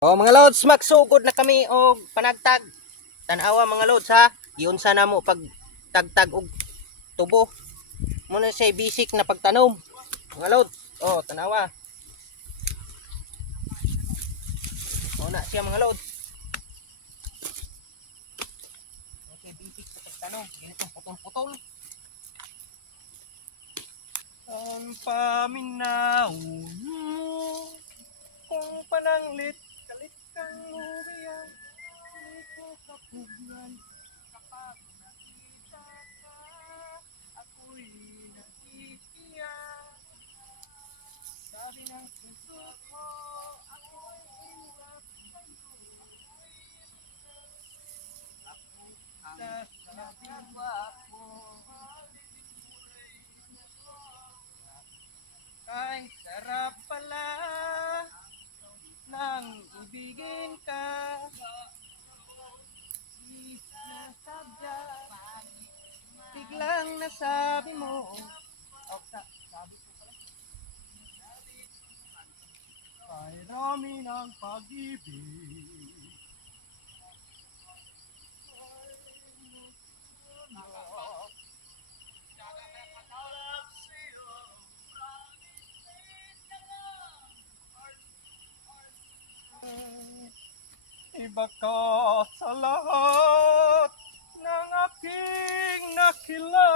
Oh mga lods, magsugod na kami og panagtag. Tanawa mga lods ha. Giunsa na mo pag tagtag og tubo. Muna siya basic na pagtanom. Mga lods, oh tanawa. Oh na siya mga lods. Okay, basic sa pagtanom. Dito putol-putol. Ang paminaw mo kung pananglit kalit kang umiyak. Di ko kapugnan kapag nakita ka. Ako'y nakikiyak. Sabi ng puso ko, ako'y iwak sa'yo. Ako ang sasabiwa ko. Ay, sarap pala nang ibigin ka. Sinasadya, biglang nasabi mo. Oh, sabi ko pala. Ay, dami ng pag-ibig. Iba ka sa lahat ng aking nakilala.